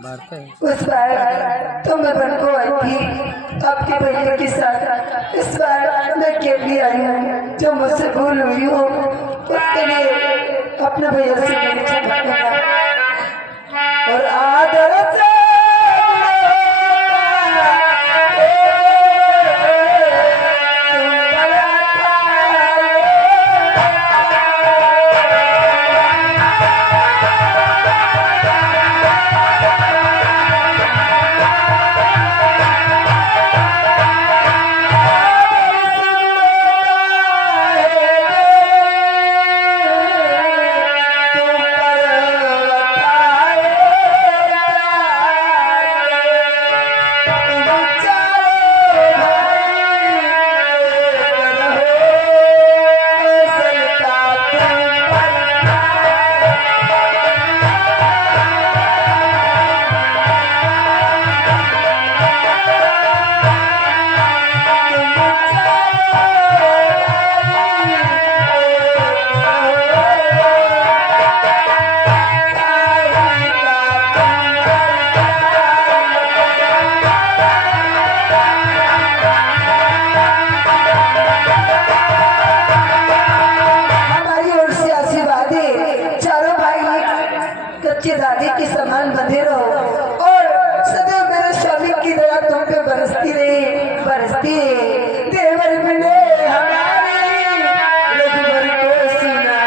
उस बार तो मैं बन को आई थी आपके भैया के साथ। इस बार मैं अकेली आई हूँ। जो मुझसे भूल हुई हो उसके लिए अपने भैया से मेरी क्षमा करना और आदर से दादी के समान बंधे रहो और सदैव मेरे स्वामी की दया तुम पे बरसती रहे देवर मिले हमारे रघुवर को सुना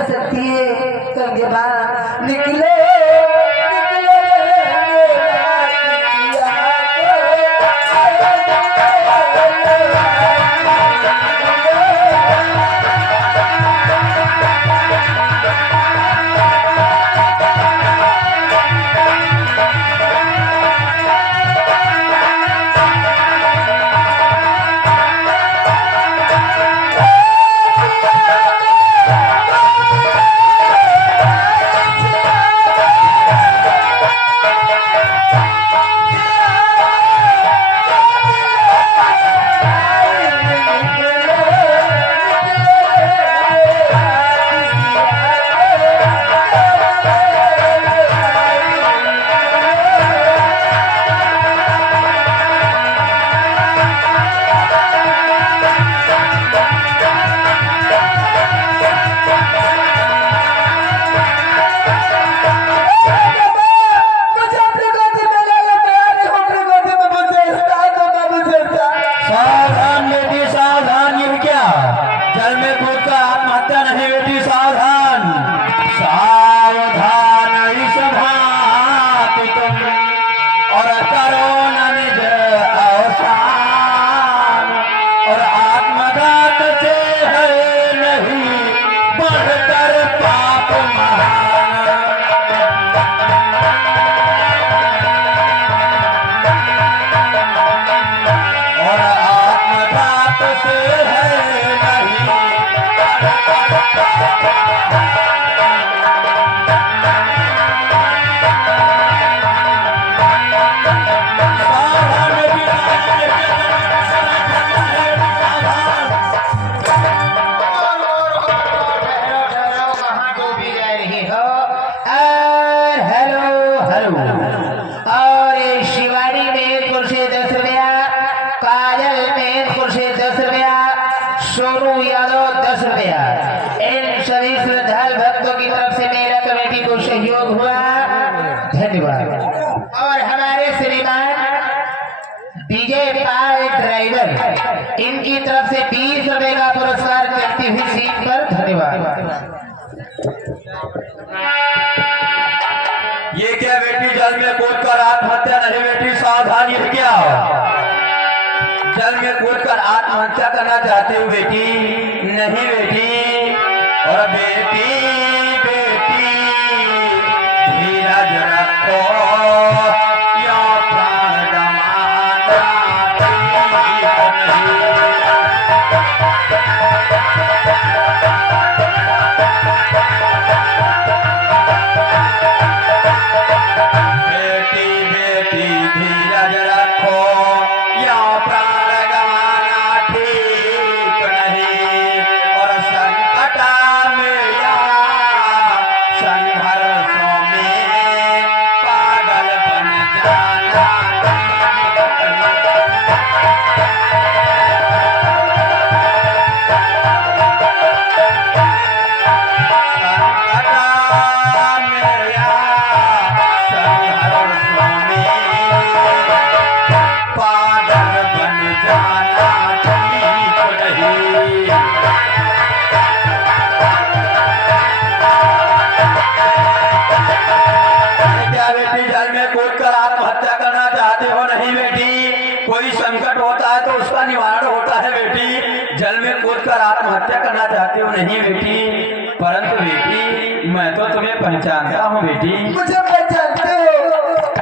कर सकती है। तो उनके बाद निकले और हमारे श्रीमान विजय पाल ड्राइवर इनकी तरफ से 20 रुपए का पुरस्कार चलती हुई सीट पर। धन्यवाद। ये क्या बेटी जल में कूद कर आत्महत्या नहीं बेटी सावधान, ये क्या जल में कूद कर आत्महत्या करना चाहते हो बेटी? नहीं बेटी। और बेटी बेटी धीरज रखो या प्राण गंवाना ठीक नहीं। बेटी बेटी धीरज रखो या प्राण गंवाना ठीक नहीं। और संकट में या संघर्षों में पागल बन जाना आत्महत्या करना चाहते हो? नहीं बेटी। परंतु बेटी मैं तो तुम्हें पहचानता हूँ बेटी। मुझे पहचानते हो?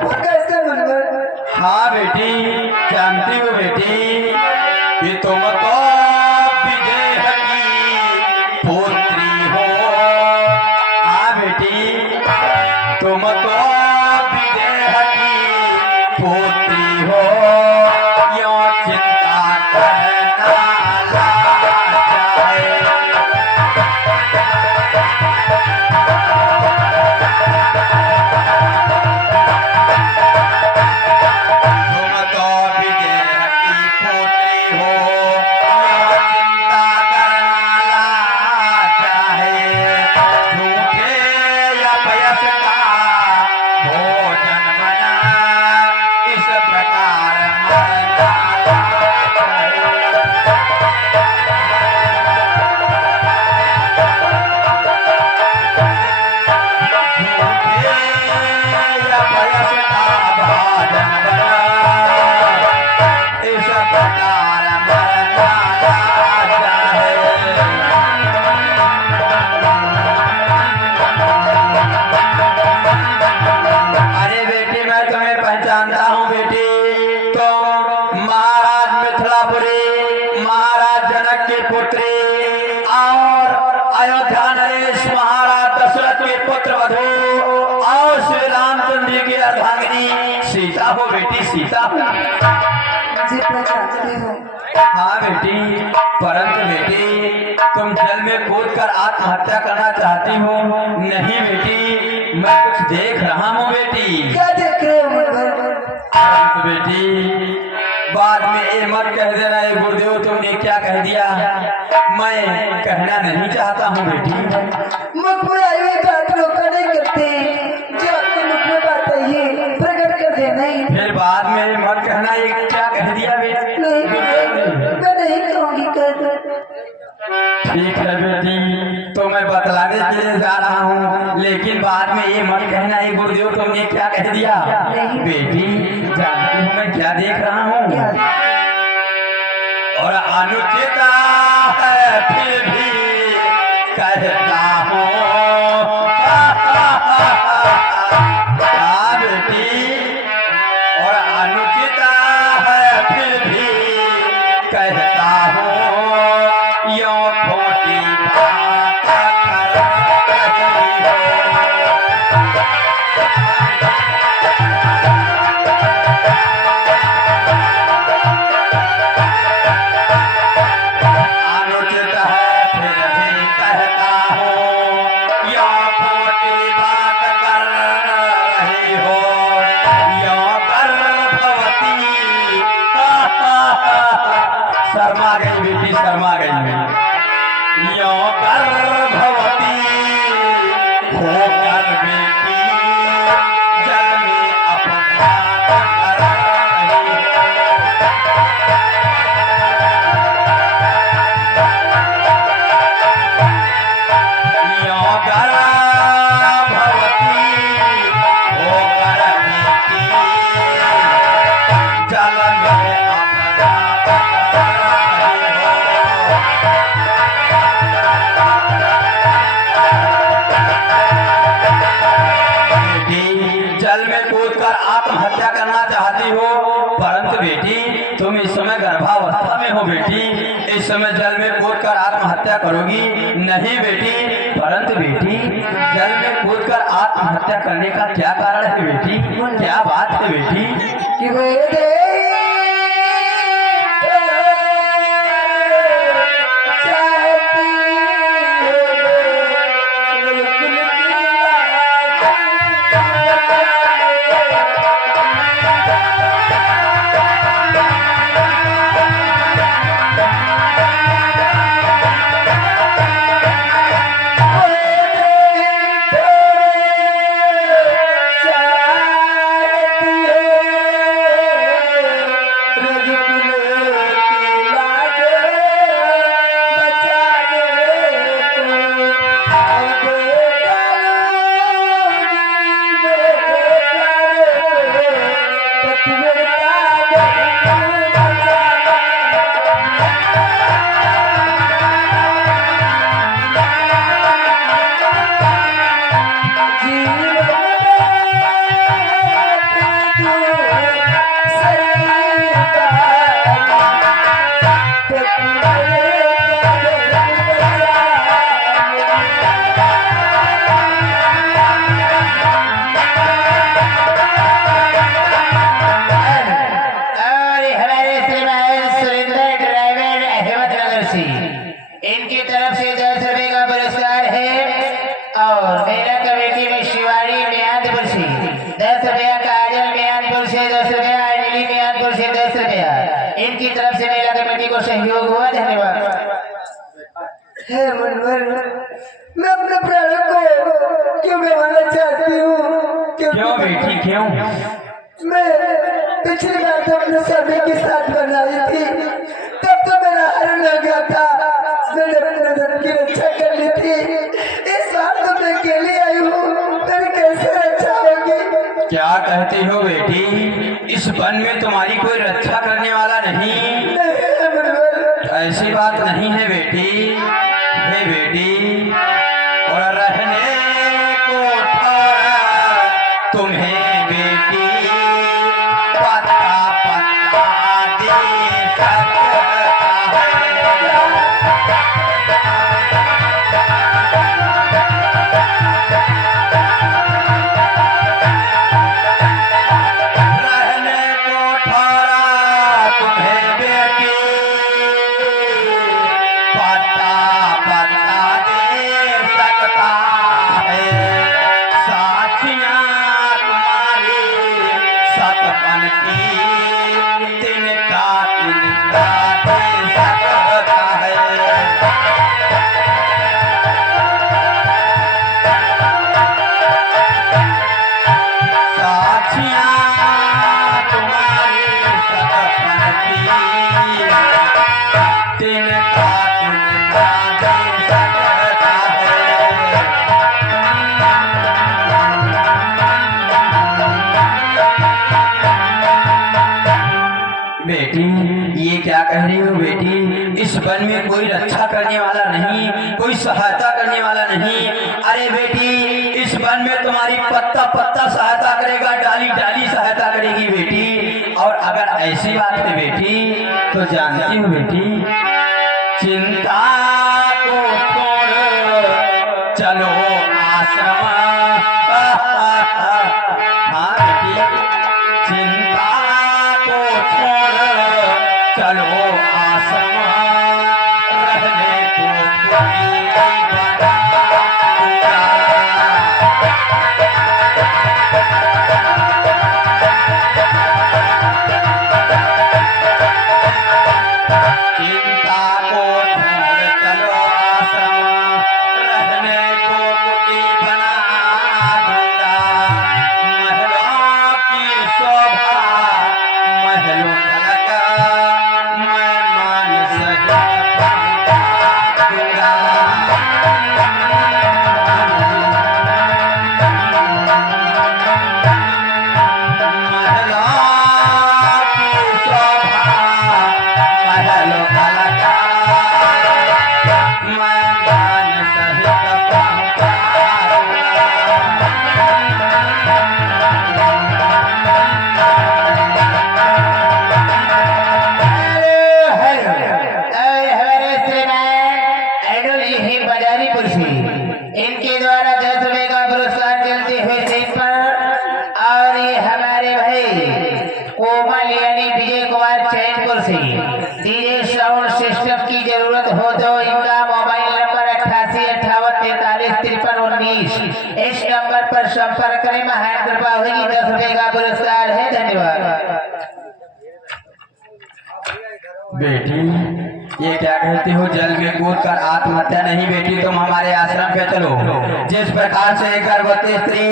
वो कैसे मनोहर? हाँ बेटी जानती हो बेटी कि तुम तो विजय की पुत्री हो। हाँ बेटी तुम तो विजय की पुत्री हो। यो चिंता करना हो बेटी सीता? जी पहचानती हूँ। हाँ बेटी, परंतु बेटी तुम जल में कूद कर आत्महत्या करना चाहती हो। नहीं बेटी, मैं कुछ देख रहा हूँ बेटी। क्या देख रहे हो मुनवर? परंतु बेटी बाद में ये मत कह देना ये गुरुदेव तुमने क्या कह दिया, मैं कहना नहीं चाहता हूँ बेटी। मुख में आई हुई बात रोका नहीं करते, जो अपने मुख में बात आई है प्रकट कर देना ही। फिर बाद में मत कहना ये क्या कह दिया बेटी। नहीं मैं नहीं कहूँगी कर। ठीक है बेटी, तो मैं बतलाने के लिए जा रहा हूँ, लेकिन बाद में ये मत कहना ये गुरुदेव तुमने क्या कह दिया। बेटी जानती हूँ मैं क्या देख रहा हूँ, और अनुचित है फिर भी कहता हूँ। हाँ बेटी, और अनुचित है फिर भी कहता हूँ। यो खोटी बात कर रही हो। अनुचित है फिर भी कहता हूँ, यो खोटी बात कर रही हो। यो गर्भवती शर्मा गई बेटी, शर्मा गई। यो गर्भवती होकर बेटी जल में अपघात कर रही हो। यो गर्भवती होकर बेटी जल में अपघात कर रही हो। बेटी जल में कूदकर आत्महत्या करना चाहती हो, परंतु बेटी तुम इस समय गर्भावस्था में हो बेटी, इस समय जल में कूदकर आत्महत्या करोगी नहीं बेटी। परंतु बेटी जल में कूदकर आत्महत्या करने का क्या कारण है बेटी, क्या बात है बेटी? कि वे दे इनकी तरफ से 10 रुपए का पुरस्कार है। और मेला कमेटी में शिवानी म्यानपुर से 10 रुपया, काजल म्यानपुर से 10 रुपया, अनिली म्यानपुर से 10 रुपया। इनकी तरफ से मेला कमेटी को सहयोग हुआ। धन्यवाद। हे मुनवर, मैं अपने प्राणों को क्यों गंवाना चाहती हूँ? क्यों बेटी क्यों? मैं पिछली बार तो अपने सभी के साथ बनाई थी, तब तो मेरा हरण हो गया था, मैंने अपने धन की रक्षा कर ली थी। इस बार तो मैं अकेली आई हूँ, मेरी कैसे रक्षा होगी? क्या कहती हो बेटी, इस वन में तुम्हारी कोई रक्षा करने वाला नहीं? नहीं मुनवर, ऐसी बात नहीं है बेटी। हे बेटी, और रहने को ठहरा तुम्हें बेटी पता पता दे सकता है। रहने पत्ता पत्ता दे सकता है साथियां तुम्हारी सतपन की तिनका तिनका दे सकता है साथियां तुम्हारी सतपन की तिनका तिनका दे सकता है बेटी ये क्या कह रही हो बेटी इस वन में कोई रक्षा करने वाला नहीं कोई सहायता करने वाला नहीं अरे बेटी इस वन में तुम्हारी पत्ता पत्ता सहायता करेगा डाली डाली सहायता करेगी बेटी और अगर ऐसी बात है बेटी तो जानती हो बेटी चिंता को छोड़ चलो आश्रम हाँ बेटी चिंता को छोड़ चलो आश्रम रहने को कोई बना चिंता को छोड़ चलो आश्रम रहने को कुटी बना दूंगा महलों की शोभा महलों तलक मैं मान सजा दूंगा महलों की शोभा महलों तलक मैं मान सहित इनके द्वारा 10 रुपए का पुरस्कार चलते हुए स्टेज पर और ये हमारे भाई कोमल यानी विजय कुमार चैनपुर से डीजे साउंड सिस्टम की जरूरत हो तो इनका मोबाइल नंबर 8858435319 इस नंबर पर संपर्क करें महान कृपा होगी 10 रुपए का पुरस्कार है धन्यवाद बेटी ये क्या कहती हो जल में कूद कर आत्महत्या नहीं बेटी तुम हमारे आश्रम पे चलो जिस प्रकार से एक गर्भवती स्त्री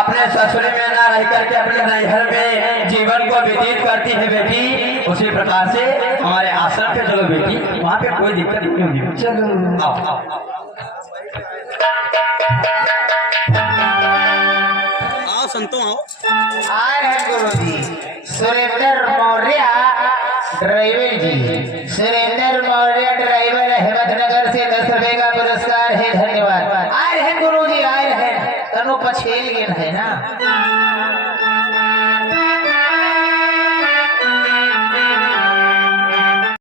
अपने ससुर में न रह करके अपने नैहर में जीवन को व्यतीत करती है बेटी उसी प्रकार से हमारे आश्रम पे चलो बेटी वहाँ पे कोई दिक्कत नहीं होगी चलो आओ आओ संतो आओ आए हैं गुरु जी सुरेंद्र मौर्य ड्राइवर जी सुरेंद्र मौर्य ड्राइवर अहमदनगर से 10 रुपए का पुरस्कार है धन्यवाद आए हैं गुरु जी आए हैं तनु पछेल गेन है ना